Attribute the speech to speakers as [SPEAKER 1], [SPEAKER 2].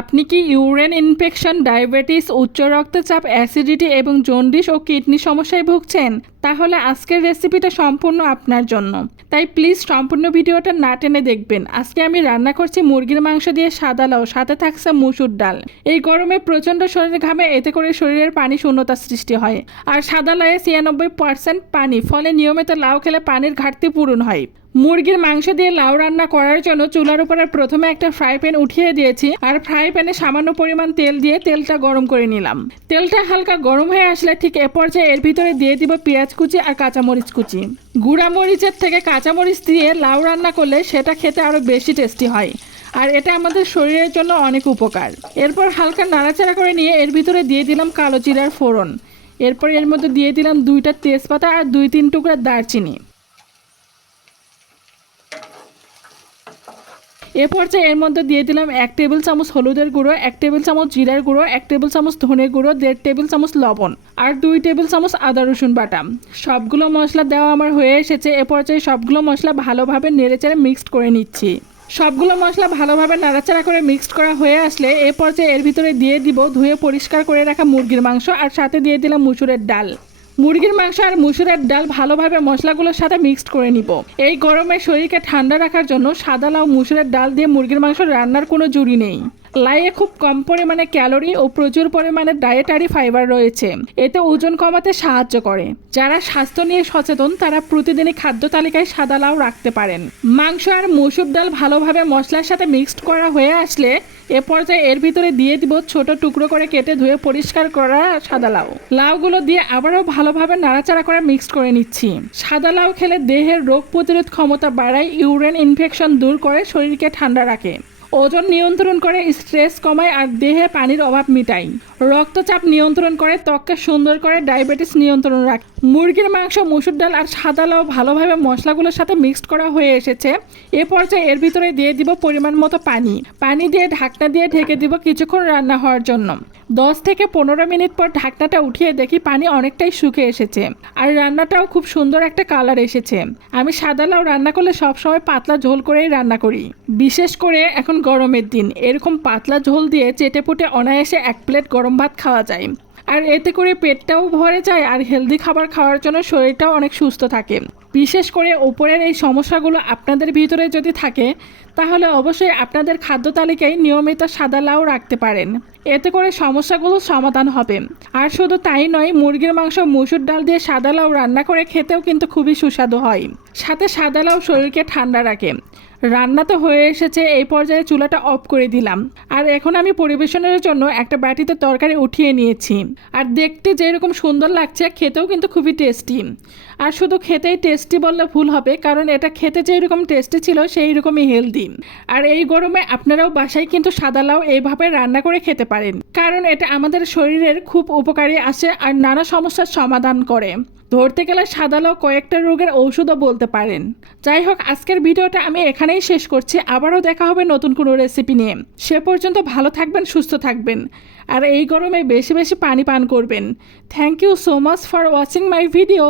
[SPEAKER 1] আপনি কি ইউরেন infection diabetes উচ্চ রক্তচাপ অ্যাসিডিটি এবং জন্ডিস ও কিডনি সমস্যায় ভুগছেন? তাহলে আজকের রেসিপিটা সম্পূর্ণ আপনার জন্য। তাই প্লিজ সম্পূর্ণ ভিডিওটা না টেনে দেখবেন। আজকে আমি রান্না করছি মুরগির মাংস দিয়ে সাদা লাউ, সাথে থাকছে মুসুর ডাল। এই গরমে প্রচণ্ড শরীর ঘামে, এতে করে শরীরের পানি শূন্যতা সৃষ্টি হয়। আর সাদা লাউয়ে ছিয়ানব্বই পার্সেন্ট পানি, ফলে নিয়মিত লাউ খেলে পানির ঘাটতি পূরণ হয়। মুরগির মাংস দিয়ে লাউ রান্না করার জন্য চুলার উপরে প্রথমে একটা ফ্রাই প্যান উঠিয়ে দিয়েছি, আর ফ্রাই প্যানে সামান্য পরিমাণ তেল দিয়ে তেলটা গরম করে নিলাম। তেলটা হালকা গরম হয়ে আসলে ঠিক এ পর্যায়ে এর ভিতরে দিয়ে দিব পেঁয়াজ কুচি আর কাঁচামরিচ কুচি। গুঁড়া মরিচের থেকে কাঁচামরিচ দিয়ে লাউ রান্না করলে সেটা খেতে আরও বেশি টেস্টি হয়। আর এটা আমাদের শরীরের জন্য অনেক উপকার। এরপর হালকা নাড়াচাড়া করে নিয়ে এর ভিতরে দিয়ে দিলাম কালো চিরার ফোড়ন। এরপর এর মধ্যে দিয়ে দিলাম দুইটা তেজপাতা আর দুই তিন টুকরা দারচিনি। এ পর্যায়ে এর মধ্যে দিয়ে দিলাম এক টেবিল চামচ হলুদের গুঁড়ো, এক টেবিল চামচ জিরার গুঁড়ো, এক টেবিল চামচ ধনে গুঁড়ো, দেড় টেবিল চামচ লবণ আর দুই টেবিল চামচ আদা, রসুন বাটা। সবগুলো মশলা দেওয়া আমার হয়ে এসেছে। এ পর্যায়ে সবগুলো মশলা ভালোভাবে নেড়েচেড়ে মিক্সড করে নিচ্ছি। সবগুলো মশলা ভালোভাবে নাড়াচাড়া করে মিক্সড করা হয়ে আসলে এ পর্যায়ে এর ভিতরে দিয়ে দিব ধুয়ে পরিষ্কার করে রাখা মুরগির মাংস আর সাথে দিয়ে দিলাম মুসুরের ডাল। মুরগির মাংস আর মুসুরের ডাল ভালোভাবে মশলাগুলোর সাথে মিক্সড করে নিব। এই গরমে শরীরকে ঠান্ডা রাখার জন্য সাদা লাউ, মুসুরের ডাল দিয়ে মুরগির মাংস রান্নার কোনো জুড়ি নেই। লাইয়ে খুব কম পরিমাণে ক্যালোরি ও প্রচুর পরিমাণে ডায়েটারি ফাইবার রয়েছে। এতে ওজন কমাতে সাহায্য করে। যারা স্বাস্থ্য নিয়ে সচেতন, তারা প্রতিদিনই খাদ্য তালিকায় সাদা লাউ রাখতে পারেন। মাংস আর মুসুর ডাল ভালোভাবে মশলার সাথে মিক্সড করা হয়ে আসলে এ পর্যায়ে এর ভিতরে দিয়ে দিব ছোট টুকরো করে কেটে ধুয়ে পরিষ্কার করা সাদা লাউ। লাউগুলো দিয়ে আবারও ভালোভাবে নাড়াচাড়া করে মিক্সড করে নিচ্ছি। সাদা লাউ খেলে দেহের রোগ প্রতিরোধ ক্ষমতা বাড়ায় ইউরেন ইনফেকশন দূর করে শরীরকে ঠান্ডা রাখে। ওজন নিয়ন্ত্রণ করে, স্ট্রেস কমায় আর দেহে পানির অভাব মিটায়। রক্তচাপ নিয়ন্ত্রণ করে, ত্বককে সুন্দর করে ডায়াবেটিস নিয়ন্ত্রণ রাখে মুরগির মাংস, মুসুর ডাল আর সাদা লাউ ভালোভাবে মশলাগুলোর সাথে মিক্সড করা হয়ে এসেছে। এ পর্যায়ে এর ভিতরে দিয়ে দিব পরিমাণ মতো পানি। পানি দিয়ে ঢাকনা দিয়ে ঢেকে দিব কিছুক্ষণ রান্না হওয়ার জন্য। দশ থেকে পনেরো মিনিট পর ঢাকনাটা উঠিয়ে দেখি পানি অনেকটাই শুকে এসেছে। আর রান্নাটাও খুব সুন্দর একটা কালার এসেছে। আমি সাদা লাউ রান্না করলে সবসময় পাতলা ঝোল করেই রান্না করি। বিশেষ করে এখন গরমের দিন। এরকম পাতলা ঝোল দিয়ে চেটে পুটে অনায়াসে এক প্লেট গরম ভাত খাওয়া যায়। আর এতে করে পেটটাও ভরে যায় আর হেলদি খাবার খাওয়ার জন্য শরীরটাও অনেক সুস্থ থাকে। বিশেষ করে ওপরের এই সমস্যাগুলো আপনাদের ভিতরে যদি থাকে, তাহলে অবশ্যই আপনাদের খাদ্য তালিকায় নিয়মিত সাদা লাউ রাখতে পারেন। এতে করে সমস্যাগুলো সমাধান হবে। আর শুধু তাই নয়, মুরগির মাংস, মুসুর ডাল দিয়ে সাদা লাউ রান্না করে খেতেও কিন্তু খুবই সুস্বাদু হয়। সাথে সাদা লাউ শরীরকে ঠান্ডা রাখে। রান্না তো হয়ে এসেছে, এই পর্যায়ে চুলাটা অফ করে দিলাম। আর এখন আমি পরিবেশনের জন্য একটা বাটিতে তরকারি উঠিয়ে নিয়েছি। আর দেখতে যেরকম সুন্দর লাগছে, খেতেও কিন্তু খুবই টেস্টি আর শুধু খেতেই টেস্টি বললে ভুল হবে, কারণ এটা খেতে যেরকম টেস্টি ছিল সেই রকমই হেলদি আর এই গরমে আপনারাও বাসায় কিন্তু সাদা লাউ এইভাবে রান্না করে খেতে পারেন। কারণ এটা আমাদের শরীরের খুব উপকারী আসে আর নানা সমস্যার সমাধান করে। ধরতে গেলে সাদালো কয়েকটা রোগের ঔষধও বলতে পারেন। যাই হোক, আজকের ভিডিওটা আমি এখানেই শেষ করছি। আবারও দেখা হবে নতুন কোনো রেসিপি নিয়ে। সে পর্যন্ত ভালো থাকবেন, সুস্থ থাকবেন। আর এই গরমে বেশি বেশি পানি পান করবেন। Thank you so much for watching my video